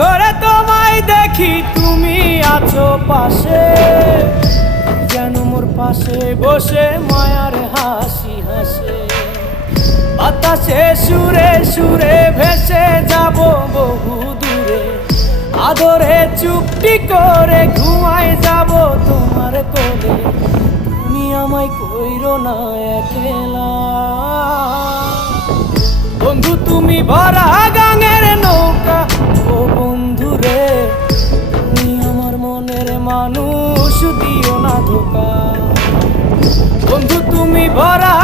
ঘরে তোমায় দেখি তুমি আছো পাশে, যেন মোর পাশে বসে মায়ার হাসি হাসে। বাতাসে সুরে সুরে ভেসে যাব বহু দূরে, আদরে চুপটি করে ঘুমায় যাব তোমার কোলে। তুমি আমায় কইরো না একলা বন্ধু, তুমি ভরা গাঙের নৌকা। ও বন্ধু রে, তুমি আমার মনের মানুষ, দিও না ধোকা। বন্ধু তুমি ভরা